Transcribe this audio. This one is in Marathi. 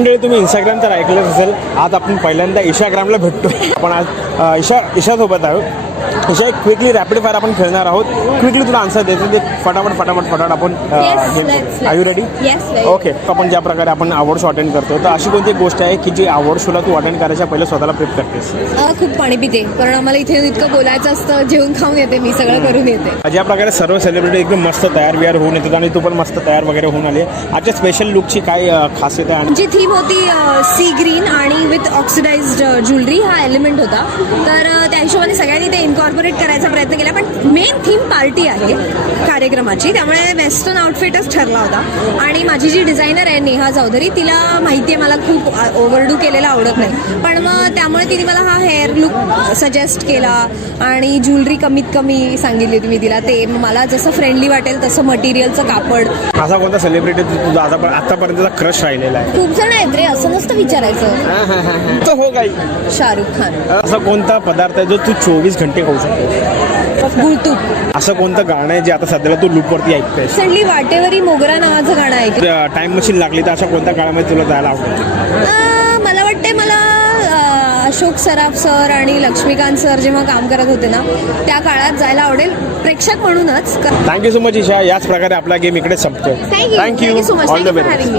मंडळी तुम्ही इंस्टाग्राम तर ऐकलंच असेल. आज आपण पहिल्यांदा इंस्टाग्रामला भेटतोय. आपण आज ईशासोबत आहोत. ईशा एक क्विकली रॅपिड फायर आपण खेळणार आहोत. क्विकली तुला आन्सर देतो ते फटाफट आपण आर यू रेडी? ओके. आपण ज्या प्रकारे आपण अवॉर्ड शो अटेंड करतो तर अशी कोणती गोष्ट आहे की जी अवॉर्ड शोला तू अटेंड करायच्या पहिले स्वतःला प्रेप करतेस? खूप पाणी पिते, कारण आम्हाला इथे इतकं बोलायचं असतं. जेवण खाऊन येते मी, सगळं करून येते. ज्या प्रकारे सर्व सेलिब्रिटी एकदम मस्त तयार बियार होऊन येतात आणि तू पण मस्त तयार वगैरे होऊन आली. आजच्या स्पेशल लुकची काय खासियत आहे? जी थीम होती सी ग्रीन आणि विथ ऑक्सिडाइज्ड ज्वेलरी हा एलिमेंट होता. तर त्या हिशोबाने सगळ्यांनी ते इन्कॉर्पोरेट करायचा प्रयत्न केला. पण मेन थीम पार्टी आहे कार्यक्रमाची, त्यामुळे वेस्टर्न आउटफिटच ठरला होता. आणि माझी जी डिझायनर आहे नेहा चौधरी, तिला माहिती आहे मला खूप ओव्हरडू केलेला आवडत नाही. पण मग त्यामुळे तिने मला हा हेअर लुक सजेस्ट केला आणि ज्वेलरी कमीत कमी सांगितली होती मी तिला. ते मला जसं फ्रेंडली वाटेल तसं मटेरियलचं कापड. असा कोणता सेलिब्रिटी तुझा आतापर्यंतचा क्रश राहिलेला आहे? खूप जण आहेत रे, असं नसतं विचारायचं. तर हो काही शाहरुख खान. असा कोणता पदार्थ आहे जो तू 24 घंटे खाऊ शकतो? गुळतूप. असं कोणतं गाणं आहे जे आता सध्याला तू लूपवरती ऐकतेस? रिसेंटली वाटेवरी मोगरा नावाचं गाणं आहे. टाइम मशीन लागली तर अशा कोणत्या काळामध्ये तुला जायला आवडेल? मला वाटते मला अशोक सराफ सर आणि लक्ष्मीकांत सर जेव्हा काम करत होते ना, त्या काळात जायला आवडेल, प्रेक्षक म्हणूनच. Thank you so much Isha. याच प्रकारे आपला गेम इकडे संपतो. Thank you so much. All the best.